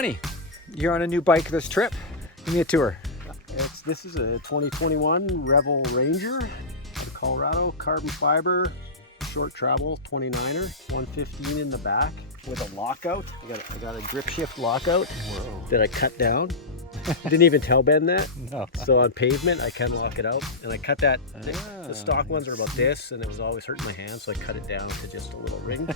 Jonny, you're on a new bike this trip. Give me a tour. This is a 2021 Revel Ranger out of Colorado, carbon fiber, short travel 29er, 115 in the back with a lockout. I got a grip shift lockout that I cut down. Didn't even tail bend that. No. So on pavement, I can lock it out, and I cut that. The stock ones are about this, and it was always hurting my hands, so I cut it down to just a little ring.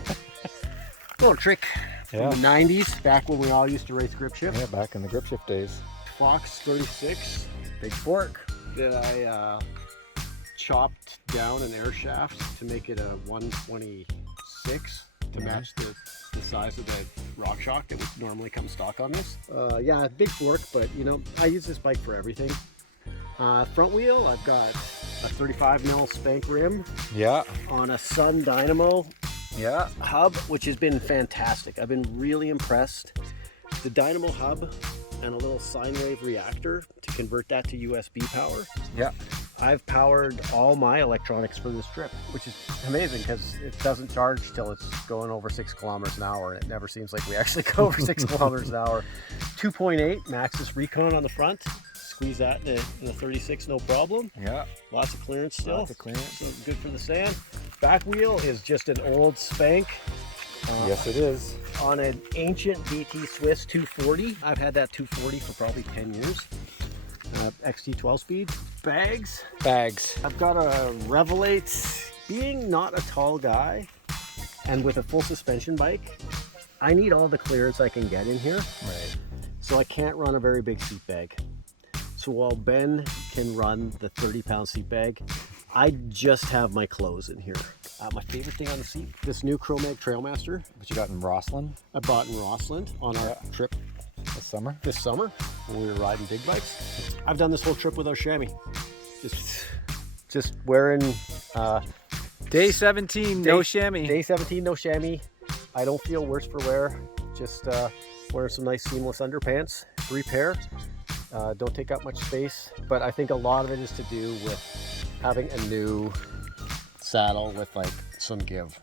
Little trick from the 90s, back when we all used to race grip shift. Yeah, back in the grip shift days. Fox 36 big fork that I chopped down an air shaft to make it a 126 to match the size of the RockShox that would normally come stock on this. Yeah, big fork, but you know, I use this bike for everything. Front wheel, I've got a 35mm spank rim. Yeah. On a Sun Dynamo Yeah. hub, which has been fantastic. I've been really impressed. The Dynamo hub and a little sine wave reactor to convert that to USB power. Yeah. I've powered all my electronics for this trip, which is amazing because it doesn't charge till it's going over 6 kilometers an hour, and it never seems like we actually go over 6 kilometers an hour. 2.8 Maxxis Recon on the front. Squeeze that in a 36, no problem. Yeah. Lots of clearance still. Lots of clearance. So good for the sand. Back wheel is just an old spank. Yes, it is. On an ancient DT Swiss 240. I've had that 240 for probably 10 years. XT 12 speed. Bags. I've got a Revel 8. Being not a tall guy and with a full suspension bike, I need all the clearance I can get in here. Right. So I can't run a very big seat bag. So while Ben can run the 30-pound seat bag, I just have my clothes in here. My favorite thing on the seat, this new Chromag Trailmaster. What you got in Rossland? I bought in Rossland on our trip this summer when we were riding big bikes. I've done this whole trip without chamois. Just wearing Day 17, no chamois. Day 17, no chamois. I don't feel worse for wear. Just wearing some nice seamless underpants, 3 pair. Don't take up much space, but I think a lot of it is to do with having a new saddle with like some give.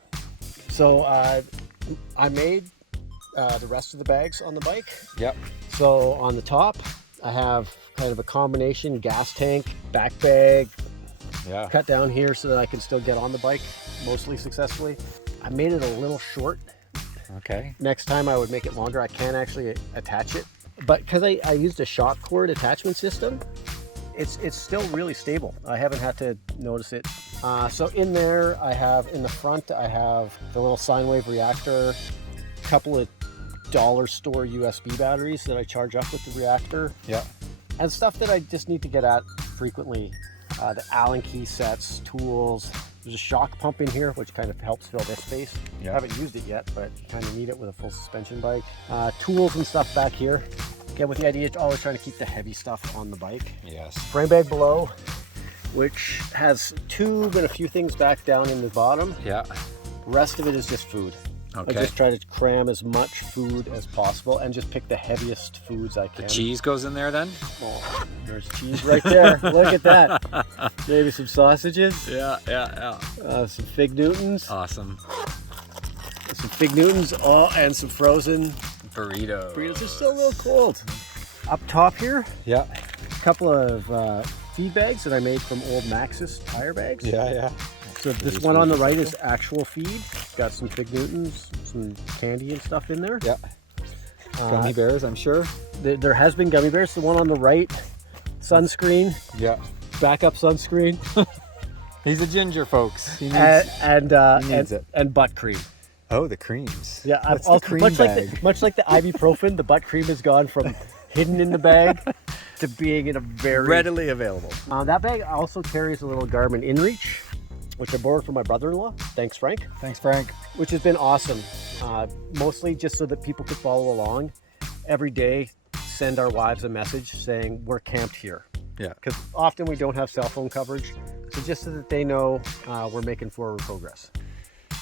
So I made the rest of the bags on the bike. Yep. So on the top, I have kind of a combination gas tank, back bag, cut down here so that I can still get on the bike mostly successfully. I made it a little short. Okay. Next time I would make it longer. I can actually attach it, but because I used a shock cord attachment system, it's still really stable. I haven't had to notice it. So in there, in the front, I have the little sine wave reactor, a couple of dollar store USB batteries that I charge up with the reactor. Yeah. And stuff that I just need to get at frequently. The Allen key sets, tools. There's a shock pump in here, which kind of helps fill this space. I haven't used it yet, but kind of need it with a full suspension bike. Tools and stuff back here. Again, with the idea of always trying to keep the heavy stuff on the bike. Yes. Frame bag below, which has tube and a few things back down in the bottom. Yeah. The rest of it is just food. Okay. I just try to cram as much food as possible and just pick the heaviest foods I can. The cheese goes in there then? Oh, there's cheese right there. Look at that. Maybe some sausages. Yeah. Some Fig Newtons. Awesome. Some Fig Newtons. And some frozen Burritos. Burritos are still a little cold. Up top here, Yeah. a couple of feed bags that I made from old Maxxis tire bags. Yeah. So this one on the right is actual feed. Got some Fig Newtons, some candy and stuff in there. Yeah. Gummy bears, I'm sure. There has been gummy bears. The one on the right, sunscreen. Yeah. Backup sunscreen. He's a ginger, folks. He needs, and it. And butt cream. Oh, the creams. Yeah, What's the cream bag? Much like the ibuprofen, the butt cream has gone from hidden in the bag to being in a very readily available. That bag also carries a little Garmin InReach, which I borrowed from my brother-in-law. Thanks, Frank. Thanks, Frank. Which has been awesome. Mostly just so that people could follow along. Every day, send our wives a message saying we're camped here. Yeah. Because often we don't have cell phone coverage. So just so that they know we're making forward progress.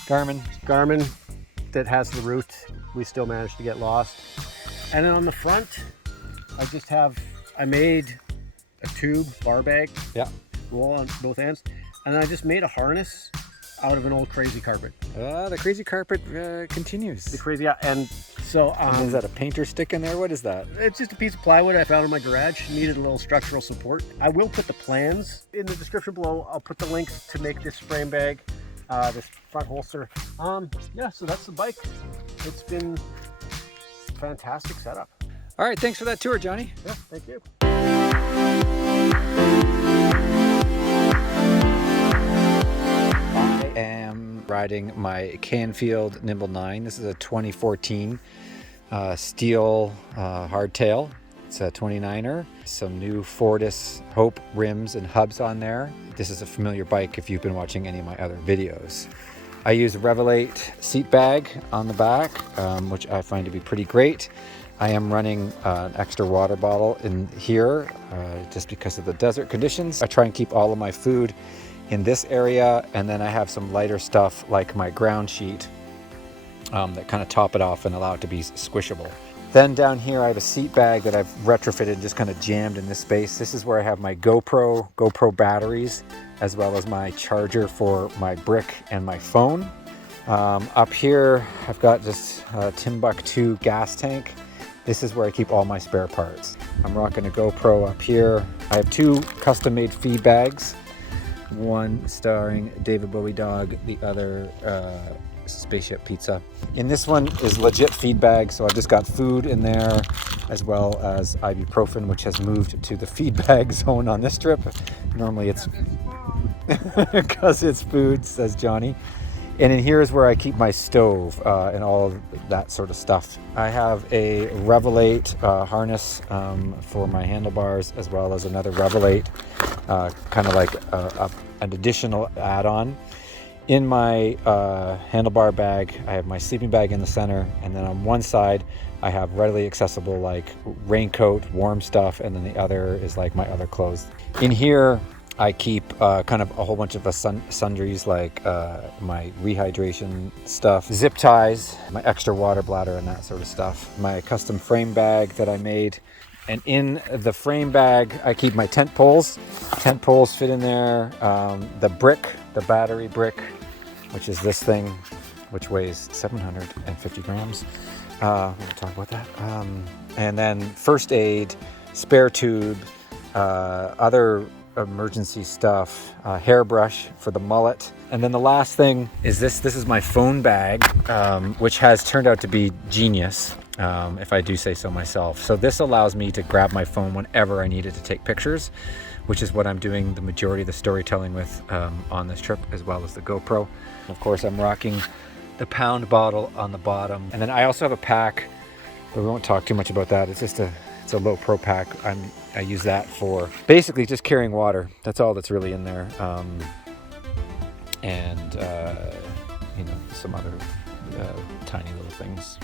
Garmin that has the route. We still managed to get lost. And then on the front, I made a tube bar bag. Yeah. Roll on both ends. And then I just made a harness out of an old crazy carpet. The crazy carpet continues. The crazy, yeah. And so is that a painter stick in there? What is that? It's just a piece of plywood I found in my garage. Needed a little structural support. I will put the plans in the description below. I'll put the links to make this frame bag, this front holster. Yeah, so that's the bike. It's been a fantastic setup. All right, thanks for that tour, Johnny. Yeah, thank you. I am riding my Canfield Nimble Nine. This is a 2014 steel hardtail. It's a 29er. Some new Fortis Hope rims and hubs on there. This is a familiar bike if you've been watching any of my other videos. I use a Revel 8 seat bag on the back, which I find to be pretty great. I am running an extra water bottle in here just because of the desert conditions. I try and keep all of my food in this area, and then I have some lighter stuff like my ground sheet that kind of top it off and allow it to be squishable. Then down here I have a seat bag that I've retrofitted and just kind of jammed in this space. This is where I have my GoPro batteries, as well as my charger for my brick and my phone. Up here I've got just a Timbuktu gas tank. This is where I keep all my spare parts. I'm rocking a GoPro up here. I have two custom-made feed bags, one starring David Bowie dog, the other spaceship pizza. In this one is legit feed bag, so I've just got food in there, as well as ibuprofen, which has moved to the feed bag zone on this trip. Normally it's because it's food, says Johnny. And in here is where I keep my stove and all of that sort of stuff. I have a Revel 8 harness for my handlebars, as well as another Revel 8, kind of like an additional add-on. In my handlebar bag, I have my sleeping bag in the center, and then on one side, I have readily accessible like raincoat, warm stuff, and then the other is like my other clothes. In here, I keep kind of a whole bunch of sundries like my rehydration stuff, zip ties, my extra water bladder and that sort of stuff, my custom frame bag that I made. And in the frame bag, I keep my tent poles. Tent poles fit in there. The battery brick, which is this thing, which weighs 750 grams. We'll talk about that. And then first aid, spare tube, other emergency stuff, hairbrush for the mullet. And then the last thing is this is my phone bag, which has turned out to be genius, if I do say so myself. So this allows me to grab my phone whenever I need it to take pictures, which is what I'm doing the majority of the storytelling with on this trip, as well as the GoPro. Of course, I'm rocking the pound bottle on the bottom. And then I also have a pack, but we won't talk too much about that. It's just it's a low pro pack. I use that for basically just carrying water. That's all that's really in there. And you know, some other tiny little things.